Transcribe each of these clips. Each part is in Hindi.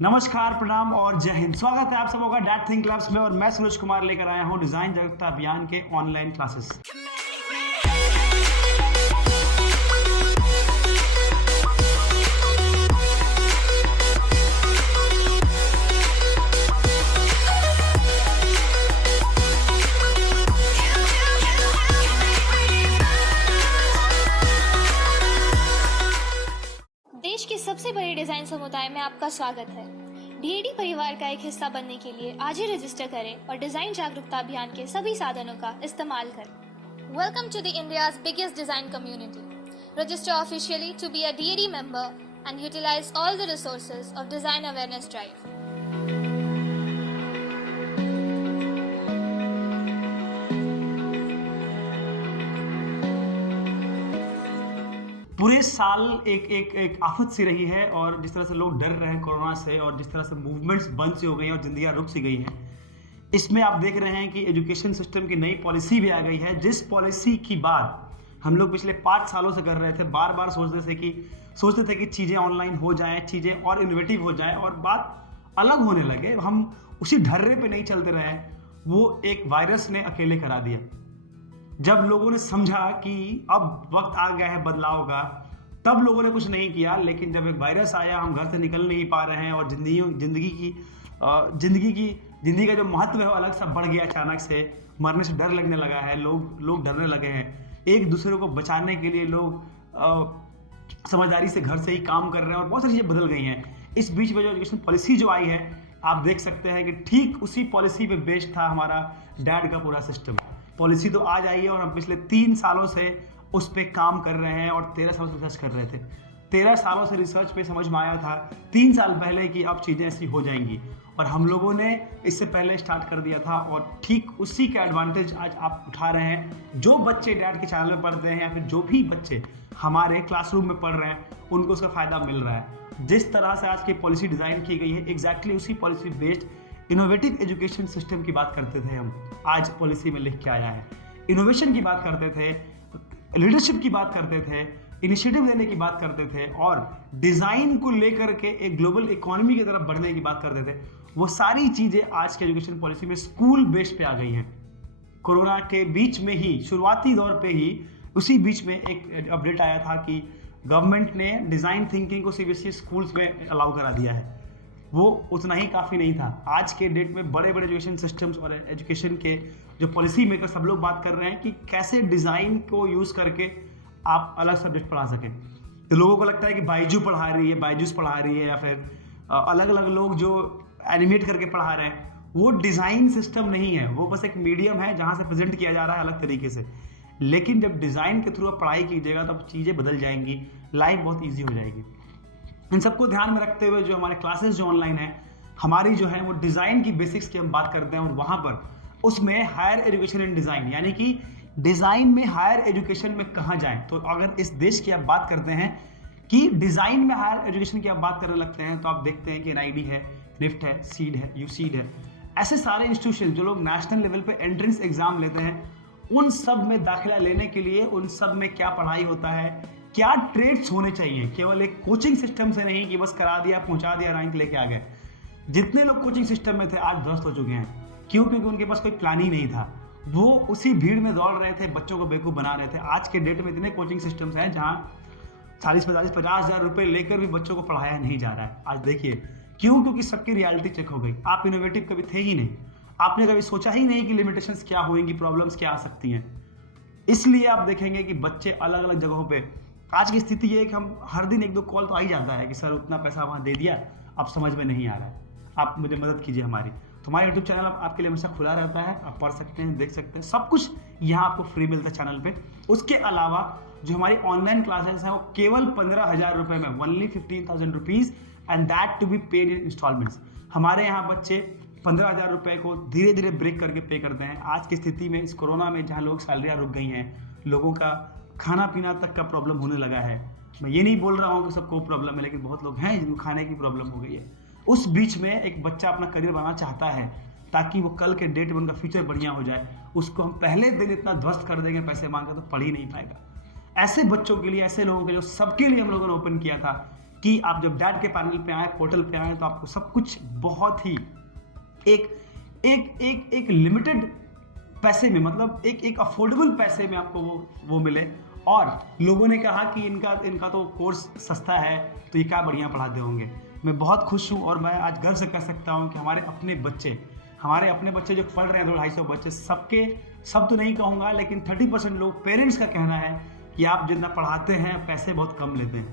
नमस्कार, प्रणाम और जय हिंद। स्वागत है आप सबों का डैट थिंक क्लब्स में और मैं सूरज कुमार लेकर आया हूं डिजाइन जागरूकता अभियान के ऑनलाइन क्लासेस। देश के सबसे बड़े डिजाइन समुदाय में आपका स्वागत है। डीएडी परिवार का एक हिस्सा बनने के लिए आज ही रजिस्टर करें और डिजाइन जागरूकता अभियान के सभी साधनों का इस्तेमाल करें। Welcome to the India's biggest design community. Register officially to be a DAD member and utilise all the resources of design awareness drive. पूरे साल एक आफत सी रही है और जिस तरह से लोग डर रहे हैं कोरोना से और जिस तरह से मूवमेंट्स बंद सी हो गई हैं और जिंदगियां रुक सी गई हैं, इसमें आप देख रहे हैं कि एजुकेशन सिस्टम की नई पॉलिसी भी आ गई है। जिस पॉलिसी की बात हम लोग पिछले 5 सालों से कर रहे थे, बार बार सोचते थे कि चीज़ें ऑनलाइन हो जाएं, चीज़ें और इनोवेटिव हो जाएं और बात अलग होने लगे, हम उसी ढर्रे पे नहीं चलते रहे। वो एक वायरस ने अकेले करा दिया। जब लोगों ने समझा कि अब वक्त आ गया है बदलाव का, तब लोगों ने कुछ नहीं किया। लेकिन जब एक वायरस आया, हम घर से निकल नहीं पा रहे हैं और जिंदगी का जो महत्व है वो अलग सा बढ़ गया। अचानक से मरने से डर लगने लगा है, लोग डरने लगे हैं। एक दूसरे को बचाने के लिए लोग समझदारी से घर से ही काम कर रहे हैं और बहुत सारी चीज़ें बदल गई हैं। इस बीच में जो एजुकेशन पॉलिसी जो आई है, आप देख सकते हैं कि ठीक उसी पॉलिसी पे बेस्ड था हमारा डैड का पूरा सिस्टम। पॉलिसी तो आज आई है और हम पिछले 3 सालों से उस पर काम कर रहे हैं और 13 सालों से रिसर्च कर रहे थे। 13 सालों से रिसर्च पे समझ में आया था 3 साल पहले कि अब चीज़ें ऐसी हो जाएंगी और हम लोगों ने इससे पहले स्टार्ट कर दिया था और ठीक उसी का एडवांटेज आज आप उठा रहे हैं। जो बच्चे डैड के चैनल में पढ़ते हैं या फिर जो भी बच्चे हमारे क्लासरूम में पढ़ रहे हैं, उनको उसका फ़ायदा मिल रहा है। जिस तरह से आज की पॉलिसी डिज़ाइन की गई है, एग्जैक्टली उसी policy based innovative education system की बात करते थे हम। आज पॉलिसी में लिख के आया है। इनोवेशन की बात करते थे, लीडरशिप की बात करते थे, इनिशिएटिव लेने की बात करते थे और डिज़ाइन को लेकर के एक ग्लोबल इकोनॉमी की तरफ बढ़ने की बात करते थे। वो सारी चीज़ें आज के एजुकेशन पॉलिसी में स्कूल बेस पे आ गई हैं। कोरोना के बीच में ही, शुरुआती दौर पे ही, उसी बीच में एक अपडेट आया था कि गवर्नमेंट ने डिज़ाइन थिंकिंग को सीबीएसई स्कूल्स में अलाउ करा दिया है। वो उतना ही काफ़ी नहीं था। आज के डेट में बड़े बड़े एजुकेशन सिस्टम्स और एजुकेशन के जो पॉलिसी मेकर सब लोग बात कर रहे हैं कि कैसे डिज़ाइन को यूज़ करके आप अलग सब्जेक्ट पढ़ा सकें। तो लोगों को लगता है कि बायजू पढ़ा रही है, बायजूस पढ़ा रही है या फिर अलग अलग लोग जो एनिमेट करके पढ़ा रहे हैं, वो डिज़ाइन सिस्टम नहीं है। वो बस एक मीडियम है जहाँ से प्रेजेंट किया जा रहा है अलग तरीके से। लेकिन जब डिज़ाइन के थ्रू आप पढ़ाई कीजिएगा तब चीज़ें बदल जाएंगी, लाइफ बहुत ईजी हो जाएगी। इन सबको ध्यान में रखते हुए जो हमारे क्लासेस जो ऑनलाइन है, हमारी जो है वो डिज़ाइन की बेसिक्स की हम बात करते हैं और वहाँ पर उसमें हायर एजुकेशन एंड डिज़ाइन, यानी कि डिज़ाइन में हायर एजुकेशन में कहाँ जाएं। तो अगर इस देश की आप बात करते हैं कि डिज़ाइन में हायर एजुकेशन की आप बात करने लगते हैं, तो आप देखते हैं कि एनआईडी है, निफ्ट है, सीड है, यूसीड है, ऐसे सारे इंस्टीट्यूशन जो लोग नेशनल लेवल पे एंट्रेंस एग्जाम लेते हैं, उन सब में दाखिला लेने के लिए उन सब में क्या पढ़ाई होता है, क्या ट्रेड्स होने चाहिए। केवल एक कोचिंग सिस्टम से नहीं कि बस करा दिया, पहुंचा दिया, रैंक लेके आ गए। जितने लोग कोचिंग सिस्टम में थे आज ध्वस्त हो चुके हैं। क्यों? क्योंकि उनके पास कोई प्लान ही नहीं था। वो उसी भीड़ में दौड़ रहे थे, बच्चों को बेवकूफ़ बना रहे थे। आज के डेट में इतने कोचिंग सिस्टम्स हैं जहाँ 40-50 हज़ार रुपये लेकर भी बच्चों को पढ़ाया नहीं जा रहा है। आज देखिए क्यों? क्योंकि सबकी रियलिटी चेक हो गई। आप इनोवेटिव कभी थे ही नहीं, आपने कभी सोचा ही नहीं कि लिमिटेशंस क्या होंगी, प्रॉब्लम्स क्या आ सकती हैं। इसलिए आप देखेंगे कि बच्चे अलग अलग जगहों पे, आज की स्थिति ये है कि हम हर दिन 1-2 कॉल तो आ ही जाता है कि सर उतना पैसा वहाँ दे दिया, अब समझ में नहीं आ रहा है, आप मुझे मदद कीजिए हमारी। तो हमारा यूट्यूब चैनल आपके लिए हमेशा खुला रहता है, आप पढ़ सकते हैं, देख सकते हैं, सब कुछ यहाँ आपको फ्री मिलता है चैनल पे। उसके अलावा जो हमारी ऑनलाइन क्लासेस हैं वो केवल 15,000 रुपये में, only 15,000 rupees, and that to be paid in instalments. हमारे यहाँ बच्चे 15,000 रुपये को धीरे धीरे ब्रेक करके पे करते हैं। आज की स्थिति में, इस कोरोना में, जहाँ लोग सैलरियाँ रुक गई हैं, लोगों का खाना पीना तक का प्रॉब्लम होने लगा है। मैं ये नहीं बोल रहा हूँ कि सबको प्रॉब्लम है, लेकिन बहुत लोग हैं जिनको खाने की प्रॉब्लम हो गई है। उस बीच में एक बच्चा अपना करियर बनाना चाहता है ताकि वो कल के डेट में उनका फ्यूचर बढ़िया हो जाए, उसको हम पहले दिन इतना ध्वस्त कर देंगे पैसे मांग कर तो पढ़ ही नहीं पाएगा। ऐसे बच्चों के लिए, ऐसे लोगों के लिए, सबके लिए हम लोगों ने ओपन किया था कि आप जब डैड के पैनल पे आए, पोर्टल पे आए, तो आपको सब कुछ बहुत ही एक लिमिटेड पैसे में, मतलब एक अफोर्डेबल पैसे में आपको वो मिले। और लोगों ने कहा कि इनका तो कोर्स सस्ता है, तो ये क्या बढ़िया पढ़ाते होंगे। मैं बहुत खुश हूँ और मैं आज गर्व से कह सकता हूँ कि हमारे अपने बच्चे जो पढ़ रहे हैं, 250 बच्चे, सब तो नहीं कहूँगा, लेकिन 30% लोग, पेरेंट्स का कहना है कि आप जितना पढ़ाते हैं पैसे बहुत कम लेते हैं।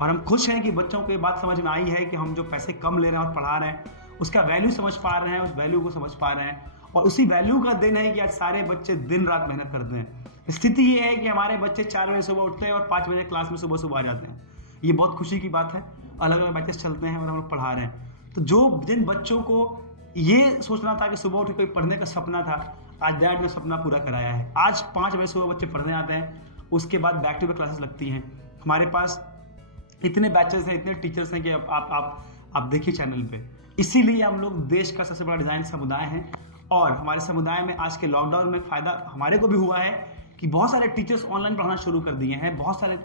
और हम खुश हैं कि बच्चों को ये बात समझ में आई है कि हम जो पैसे कम ले रहे हैं और पढ़ा रहे हैं, उसका वैल्यू समझ पा रहे हैं, उस वैल्यू को समझ पा रहे हैं। और उसी वैल्यू का दिन है कि आज सारे बच्चे दिन रात मेहनत करते हैं। स्थिति ये है कि हमारे बच्चे 4 बजे सुबह उठते हैं और 5 बजे क्लास में सुबह आ जाते हैं। ये बहुत खुशी की बात है। अलग अलग बैचेस चलते हैं और हम लोग पढ़ा रहे हैं। तो जिन बच्चों को ये सोचना था कि सुबह उठ के कोई पढ़ने का सपना था, आज डैड ने सपना पूरा कराया है। आज 5 बजे सुबह बच्चे पढ़ने आते हैं, उसके बाद बैक टू बैक क्लासेस लगती हैं। हमारे पास इतने बैचेस हैं, इतने टीचर्स हैं कि आप देखिए चैनल पे। इसीलिए हम लोग देश का सबसे बड़ा डिज़ाइन समुदाय हैं। और हमारे समुदाय में आज के लॉकडाउन में फ़ायदा हमारे को भी हुआ है कि बहुत सारे टीचर्स ऑनलाइन पढ़ाना शुरू कर दिए हैं। बहुत सारे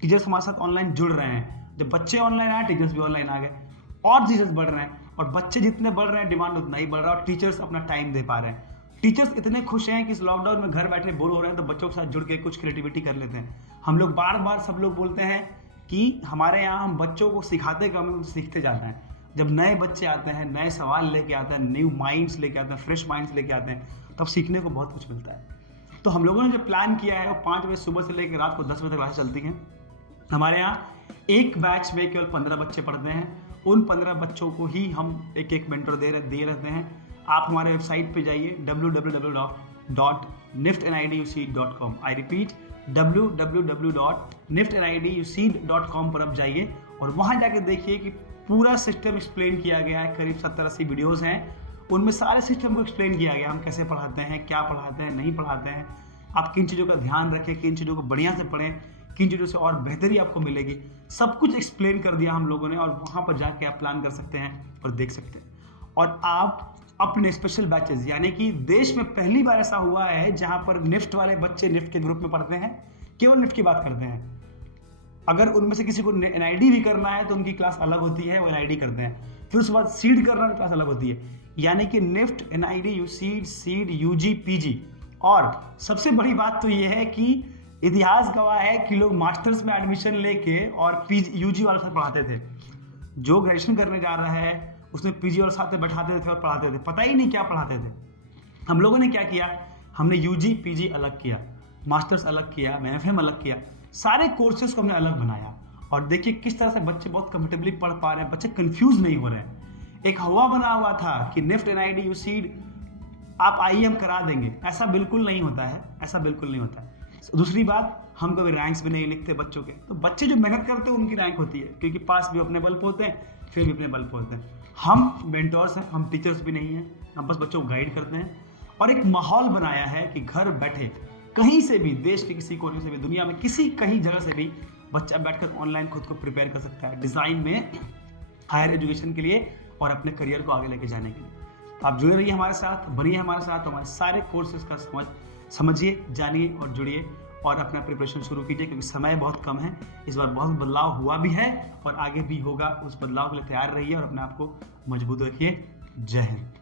टीचर्स हमारे साथ ऑनलाइन जुड़ रहे हैं। जब बच्चे ऑनलाइन आए, टीचर्स भी ऑनलाइन आ गए और टीचर्स बढ़ रहे हैं। और बच्चे जितने बढ़ रहे हैं, डिमांड उतना ही बढ़ रहा है और टीचर्स अपना टाइम दे पा रहे हैं। टीचर्स इतने खुश हैं कि इस लॉकडाउन में घर बैठे बोर हो रहे हैं, तो बच्चों के साथ जुड़ के कुछ क्रिएटिविटी कर लेते हैं। हम लोग बार सब लोग बोलते हैं कि हमारे यहाँ हम बच्चों को सिखाते कम, उनसे सीखते जाते हैं। जब नए बच्चे आते हैं, नए सवाल लेके आते हैं, न्यू माइंड्स लेके आते हैं, फ्रेश माइंड्स लेके आते हैं, तब सीखने को बहुत कुछ मिलता है। तो हम लोगों ने जो प्लान किया है वो 5 बजे सुबह से लेकर रात को 10 बजे तक क्लासेस चलती हैं। हमारे यहाँ एक बैच में केवल 15 बच्चे पढ़ते हैं। उन 15 बच्चों को ही हम एक मेंटर दिए रहते हैं। आप हमारे वेबसाइट पे जाइए www.niftniduseed.com। आई रिपीट www.niftniduseed.com पर आप जाइए और वहाँ जाके देखिए कि पूरा सिस्टम एक्सप्लेन किया गया है। करीब 70-80 वीडियोज़ हैं, उनमें सारे सिस्टम को एक्सप्लेन किया गया। हम कैसे पढ़ाते हैं, क्या पढ़ाते हैं, नहीं पढ़ाते हैं, आप किन चीज़ों का ध्यान रखें, किन चीज़ों को बढ़िया से पढ़ें, किन चीज़ों से और बेहतरी आपको मिलेगी, सब कुछ एक्सप्लेन कर दिया हम लोगों ने। और वहाँ पर जाके आप प्लान कर सकते हैं और देख सकते हैं। और आप अपने स्पेशल बैचेस, यानी कि देश में पहली बार ऐसा हुआ है जहाँ पर निफ्ट वाले बच्चे निफ्ट के ग्रुप में पढ़ते हैं, केवल निफ्ट की बात करते हैं। अगर उनमें से किसी को NID भी करना है तो उनकी क्लास अलग होती है, वो NID करते हैं। फिर उसके बाद सीड करना है, क्लास अलग होती है। यानी कि NIFT, NID, CEED, UG, PG। और सबसे बड़ी बात तो ये है कि इतिहास गवाह है कि लोग मास्टर्स में एडमिशन लेके और UG वाले साथ पढ़ाते थे। जो ग्रेजुएशन करने जा रहा है उसमें PG वाले साथ में बैठाते थे और पढ़ाते थे, पता ही नहीं क्या पढ़ाते थे। हम लोगों ने क्या किया, हमने UG, PG अलग किया, मास्टर्स अलग किया, MFM अलग किया, सारे कोर्सेज को हमने अलग बनाया। और देखिए किस तरह से बच्चे बहुत कंफर्टेबली पढ़ पा रहे हैं, बच्चे कंफ्यूज नहीं हो रहे हैं। एक हवा बना हुआ था कि निफ्ट, NID, USEED आप आइए हम करा देंगे, ऐसा बिल्कुल नहीं होता है, ऐसा बिल्कुल नहीं होता है। दूसरी बात, हम कभी रैंक्स भी नहीं लिखते बच्चों के। तो बच्चे जो मेहनत करते हैं उनकी रैंक होती है, क्योंकि पास भी अपने बल पे होते हैं, फिर भी अपने बल पे होते हैं। हम मेंटर्स हैं, हम टीचर्स भी नहीं हैं, हम बस बच्चों को गाइड करते हैं। और एक माहौल बनाया है कि घर बैठे कहीं से भी, देश के किसी कोने से भी, दुनिया में कहीं जगह से भी बच्चा बैठकर ऑनलाइन खुद को प्रिपेयर कर सकता है डिज़ाइन में, हायर एजुकेशन के लिए और अपने करियर को आगे लेके जाने के लिए। आप जुड़े रहिए हमारे साथ, बनिए हमारे साथ, हमारे सारे कोर्सेज का समझिए, जानिए और जुड़िए और अपना प्रिपरेशन शुरू कीजिए, क्योंकि समय बहुत कम है। इस बार बहुत बदलाव हुआ भी है और आगे भी होगा। उस बदलाव के लिए तैयार रहिए और अपने आप को मजबूत रखिए। जय हिंद।